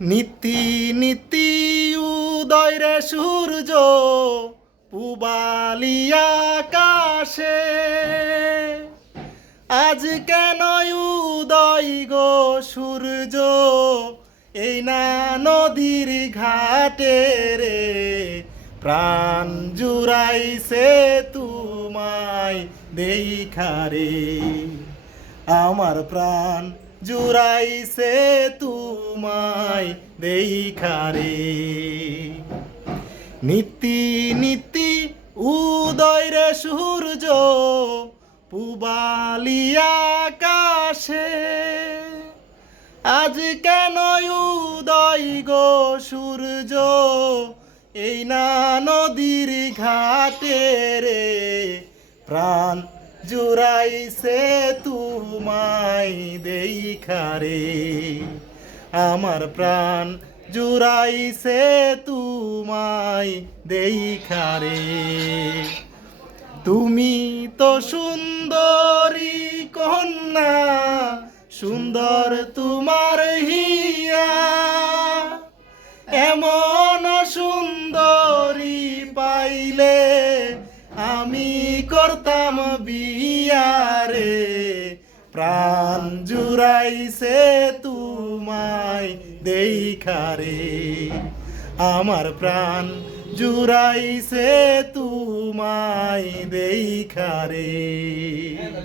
নীতি নীতি উদয় রে সূর্য পুবালিয়া আকাশে, আজ কেন উদয় গো সূর্য এই না নদীর ঘাটে রে, প্রাণ জুড়াইছে তোমায় দেখারে, আমার প্রাণ জুড়াইছে তোমায় দেখারে। নীতি নীতি উদয় রে সূর্য পুবালিয়া আকাশে, আজ কেন উদয় গো সূর্য এই না নদীর ঘাটে রে, প্রাণ জুড়াইছে তোমায় দেখারে, আমার প্রাণ জুড়াইছে তোমায় দেখারে। তুমি তো সুন্দরী কন্যা, সুন্দর তোমার হিয়া, এমন সুন্দরী পাইলে আমি করতাম বিয়ারে, প্রাণ জুড়াইছে তোমায় দেখারে, আমার প্রাণ জুড়াইছে তোমায় দেখারে।